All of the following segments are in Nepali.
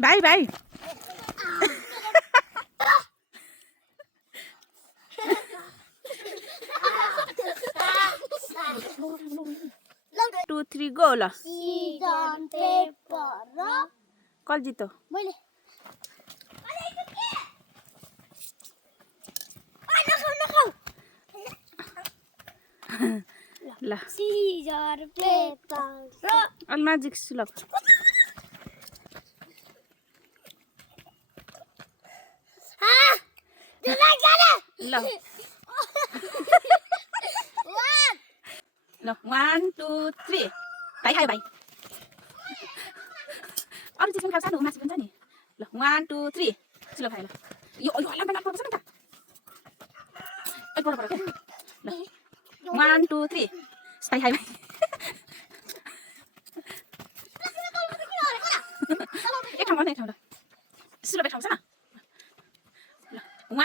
Bye bye. Two, three, go ल. Scissors, paper, rock. कल जितो. मैले ल. Scissors, paper, rock. अलि नजिक ल. ल. ल 1 2 3 भाइ खायो भाइ अरू चिज पनि खाऊ सानो मासु पनि छ नि ल 1 2 3 छिलो खायो ल यो यो लम्बा लम्बा पर्छ नि त एक बडा ल 1 2 3 भाइ खायो भाइ एक ठाउँमा एक ठाउँ ल छिलो बैठाउँछ न ल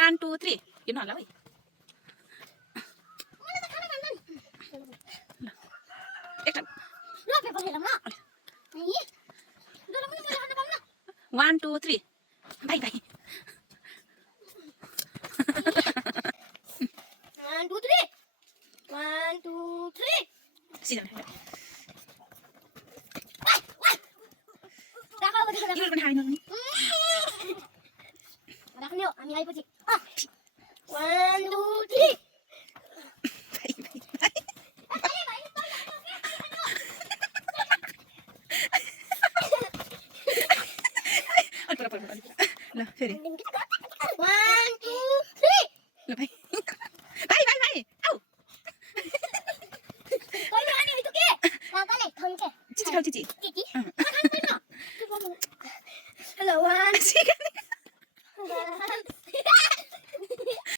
1 2 3 यो नहल्ला है One, two, three. Bye, bye. 1 2 3. 1 2 3. Sit down. राख्नु पनि खाएन नि राख्नु हामी आएपछि 1 2 3. ल फेरि 1 2 3. ल भाइ भाइ भाइ भाइ आउ कहिले अनि है त के काकाले थन्के चिची खाऊ चिची चिची हेलो 1